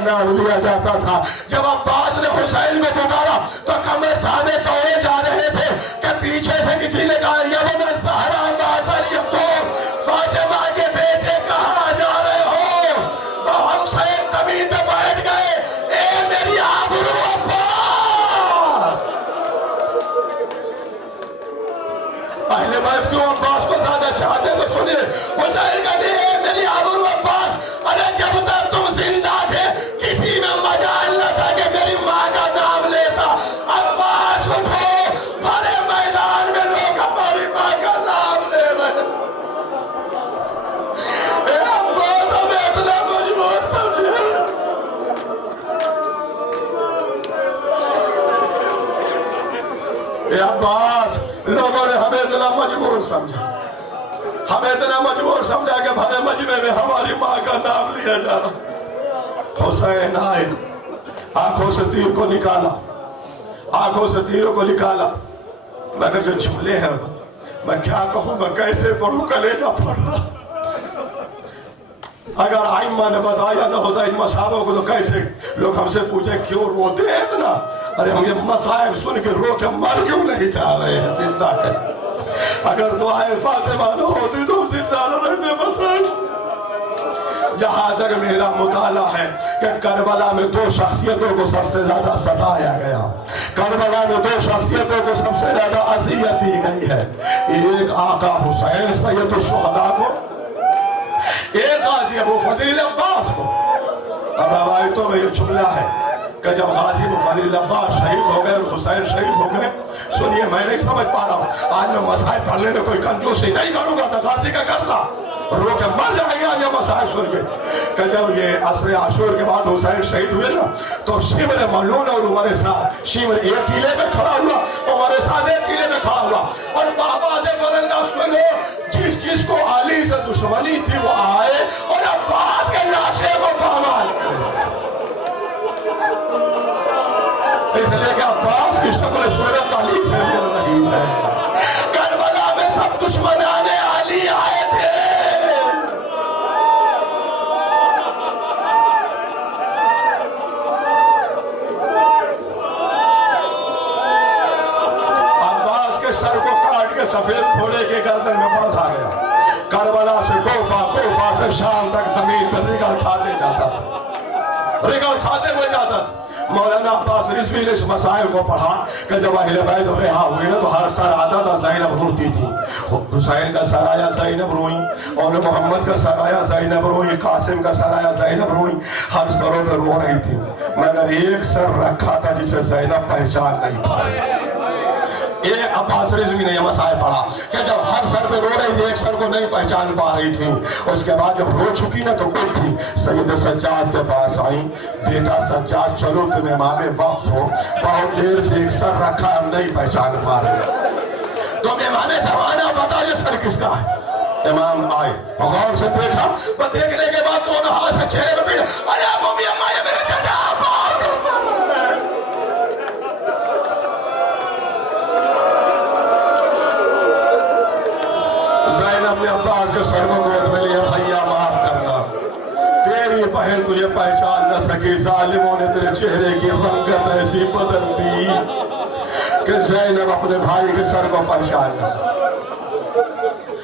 नाम लिया जाता था। जब अब्बास ने हुसैन को पुकारा तो कमर थामे दौड़े जा रहे थे कि पीछे से किसी ने कहा यमन सहरा माजर यकूम, फातिमा के बेटे कहाँ जा रहे हो? तो हुसैन जमीन पे बैठ गए। ए मेरी आबरू अब्बास। अहले बैत क्यों अब्बास को ज्यादा चाहते तो सुनिए। हुसैन का मेरी आबरू अब्बास, अरे जब तक तुम जिंदा थे किसी में मजाल न था कि मेरी माँ का नाम लेता। अब्बास उठो, भरे मैदान में लोग हमारी माँ का नाम ले रहे। अब्बास हमें इतना मजबूर समझे। अब्बास, लोगों ने हमें इतना मजबूर समझा, हमें इतना मजबूर समझा कि भरे मजमे में हमारी माँ का नाम लिया जा रहा। हुसैन आए, आंखों से तीर को निकाला, आंखों से तीरों को निकाला। मगर जो जुमले हैं मैं क्या कहूँ, मैं कैसे पढ़ूं, कलेजा पढ़ रहा। अगर आइम्मा ने बताया ना होता इन मसाबों को तो कैसे लोग हमसे पूछे क्यों रोते हैं इतना। अरे हम ये मसाइब सुन के रो के मर क्यों नहीं जा रहे हैं जिंदा कर। अगर दुआए फातिमा न होती तो हम जिंदा न रहते। बस जहां तक मेरा मुताला है कि करबला में दो शख्सियतों को सबसे ज्यादा सताया गया, करबला में दो शख्सियतों को सबसे ज्यादा अज़ियत दी गई है। एक आका हुसैन सैयद शुहदा को, एक गाजी अबू फजील अब्बास को। अब रवायतों में ये जुमला है कि जब गाजी अबू फजील अब्बास शहीद हो गए और हुसैन शहीद हो गए, सुनिए मैं नहीं समझ पा रहा हूँ। आज मैं मसाइब पढ़ने में कोई कंजूसी नहीं करूंगा, मैं गाजी का करता रो के मर जाएगा ये मसाइब सुन के। कि जब ये असर आशूर के बाद हुसैन शहीद हुए ना तो शिमर मलून और उमर साहब, शिमर एक टीले में खड़ा हुआ, उमर साहब एक टीले में खड़ा हुआ और बाबा से बदल का सुनो जिसको अली से दुश्मनी थी वो आए और अब्बास के लाशे को पामाल करे। इसलिए कि अब्बास की शक्ल सूरत अली से मिल रही है। करबला में सब दुश्मनाने अली आए थे। अब्बास के सर को काट के सफेद घोड़े के गर्दन में बांधा गया। करबला से कोफा, कोफा से शाम तक जमीन पर रिगल खाते जाता, रिगल खाते हुए जाता। मौलाना अब्बास रिजवी ने इस मसाइल को पढ़ा कि जब अहले बैत रिहा हुए ना तो हर सर आता था ज़ैनब रोती थी। हुसैन का सर आया ज़ैनब रोई, और मोहम्मद का सर आया ज़ैनब रोई, कासिम का सर आया ज़ैनब रोई। हर सरों पर रो रही थी मगर एक सर रखा था जिसे ज़ैनब पहचान नहीं पाई। एक अब्बास रिजवी ने यह मसाइल पढ़ा कि जब हर सर पे रो रही थी एक सर को नहीं पहचान पा रही थी। उसके बाद जब रो चुकी ना तो उठी सैयद सज्जाद के पास आई, बेटा सज्जाद चलो तुम्हें मामे वक्त हो, बहुत देर से एक सर रखा हम नहीं पहचान पा रहे, तुम इमाम ज़माना बताओ ये सर किसका है। इमाम आए गौर से देखा, पर देखने के बाद दोनों हाथ से चेहरे पे पीड़ा, अरे मम्मी अम्मा ये मेरे चाचा अपने अब्बास के सर को गोद में लिया, भैया माफ करना, तेरी बहन तुझे पहचान न सकी, जालिमों ने तेरे चेहरे की रंगत ऐसी बदल दी कि ज़ैनब अपने भाई के सर को पहचान न सकी।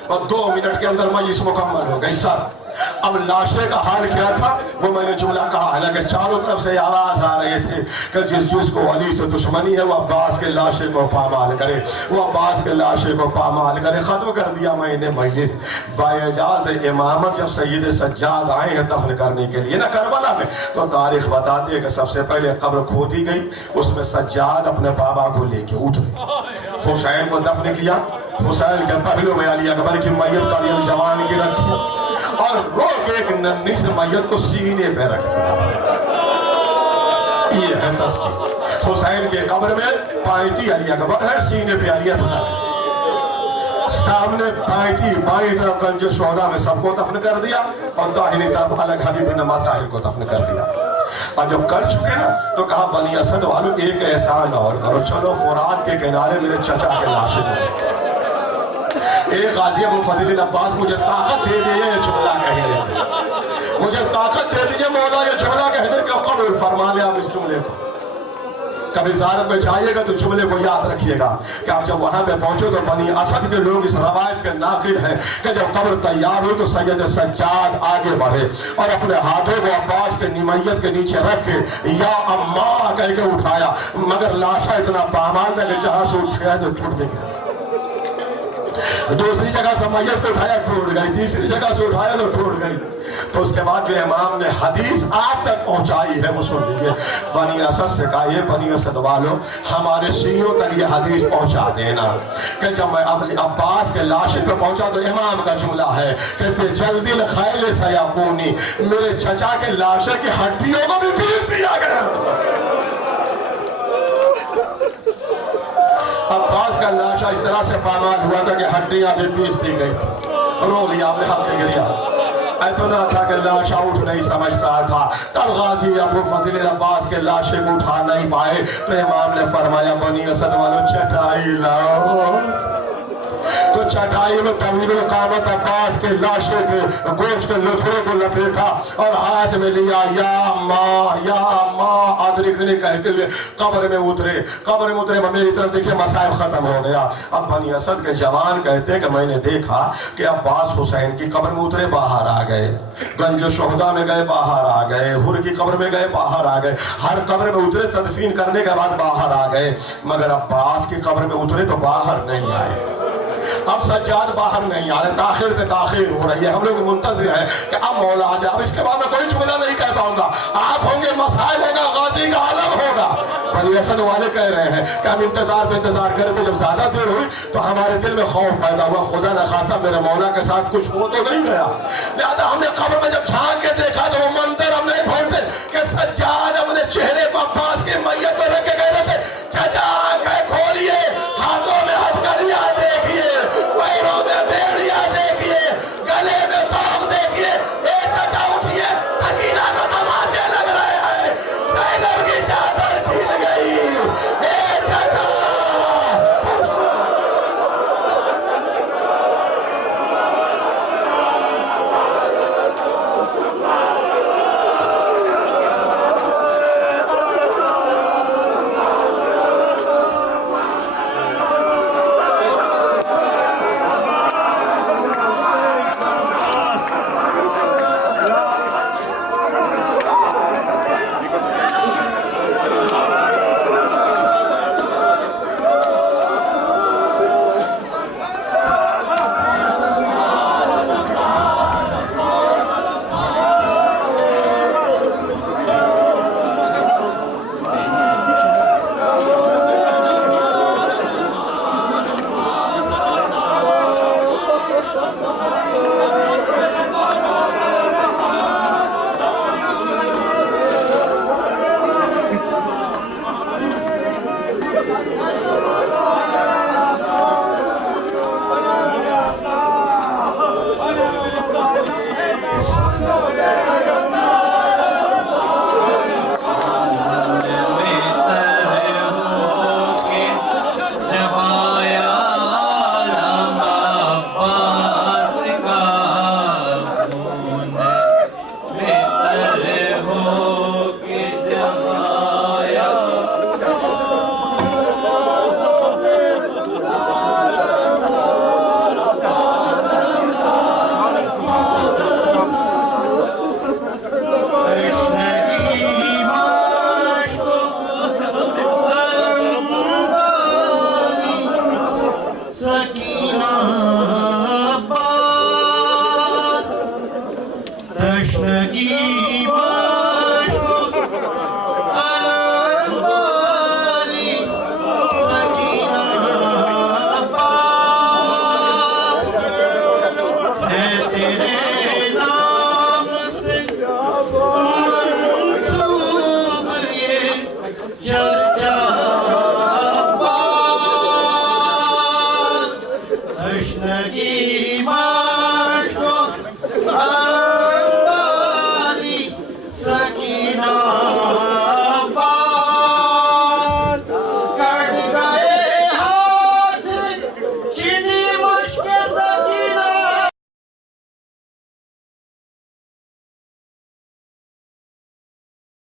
और 2 मिनट के अंदर मजलिस मुकम्मल हो गई। सर अब लाशे का हाल क्या था वो मैंने जुमला कहा, हालांकि चारों तरफ से आवाज आ रहे थे कि जिसको अली से दुश्मनी है वो अब्बास के लाशे को पामाल करे, वो अब्बास के लाशे को पामाल करे। खत्म कर दिया मैंने मजलिस। बाएजाज इमामत जब सैयद सज्जाद आए हैं दफन करने के लिए ना करबला में, तो तारीख बताती है कि सबसे पहले कब्र खोदी गई, उसमें सज्जाद अपने बाबा को लेके उठे, हुसैन को दफन किया, हुसैन के पहलू में अली अकबर की मैयत का जवान की रखी और रोक एक नन्ही से मैयत को सीने पे रख दिया। ये है तस्वीर। हुसैन के कब्र में पायती अली अकबर है, सीने पे अली असगर है, सामने पायती बाई तरफ गंज शोहदा में सबको दफन कर दिया और दाहिनी तरफ अलग हबीब बिन मज़ाहिर को दफन कर दिया। और जब कर चुके ना तो कहा बनी असद वालों एक एहसान और करो, चलो फुरात के किनारे मेरे चचा के लाश को। एक गाजी अबू फजील अब्बास मुझे ताकत दे दीजिए ये जुमला कहने, मुझे ताकत दे दीजिए मौला ये जुमला कहने के कोई फरमा ले आप इस जुमले को, कभी ज़ियारत में जाइएगा तो जुमले को याद रखिएगा कि आप जब वहां पे पहुंचो तो बनी असद के लोग इस रवायत के नाकिल हैं कि जब कब्र तैयार हो तो सैयद सज्जाद आगे बढ़े और अपने हाथों को अब्बास के निमैयत के नीचे रख के या अम्मा कह के उठाया, मगर लाशा इतना पामाल था कि जहां से उठाया तो छूट भी गया। दूसरी जगह से मैयत को उठाया टूट गई, तीसरी जगह से उठाया तो टूट गई। तो उसके बाद जो इमाम ने हदीस आप तक पहुंचाई है वो सुन लीजिए। बनी असद से कहा, ये बनी असद वालों हमारे सीयों तक ये हदीस पहुंचा देना कि जब मैं अब्बास के लाशे पे पहुंचा तो इमाम का जुमला है कि जल्दी खैल सयाकूनी, मेरे चचा के लाशे की हड्डियों को भी पीस दिया गया। अब्बास का लाशा इस तरह से पामाल हुआ था कि हड्डियां भी पीस दी गई थी। रो लिया अपने हक के गिरिया, इतना था कि लाशा उठ नहीं समझता था। तब गाजी अबू फजील अब्बास के लाशे को उठा नहीं पाए तो इमाम ने फरमाया, बनी असद वालों चटाई लाओ। तो चटाई में तवील कामत अब्बास के लाशे के गोश्त के लुथड़े को लपेटा और हाथ में लिया, या माँ आदरिकने कहते हुए कब्र में उतरे। कब्र में उतरे, मेरी तरफ देखिए मसाइब खत्म हो गया। अब बनी असद के जवान कहते हैं कि मैंने देखा कि अब्बास हुसैन की कब्र में उतरे, बाहर आ गए, गंज शोहदा में गए, बाहर आ गए, हुर की कब्र में गए, बाहर आ गए, हर कब्र में उतरे, तदफीन करने के बाद बाहर आ गए, मगर अब्बास की कब्र में उतरे तो बाहर नहीं आए। अब सज्जाद बाहर नहीं आ रहे, दाखिल पे दाखिल हो रही है। हम लोग मुंतजिर हैं कि अब मौला आ जाए। अब इसके बाद मैं कोई जुमला नहीं कह पाऊंगा, आप होंगे, मसाइब होगा, गाजी का आलम होगा। बनी असद वाले कह रहे हैं कि हम इंतजार पे इंतजार करके जब ज्यादा देर हुई तो हमारे दिल में खौफ पैदा हुआ, खुदा न खास्ता मेरे मौला के साथ कुछ हो तो नहीं गया। लिहाजा हमने कब्र में जब झांक के देखा तो वो मंजर हम नहीं भूलते कि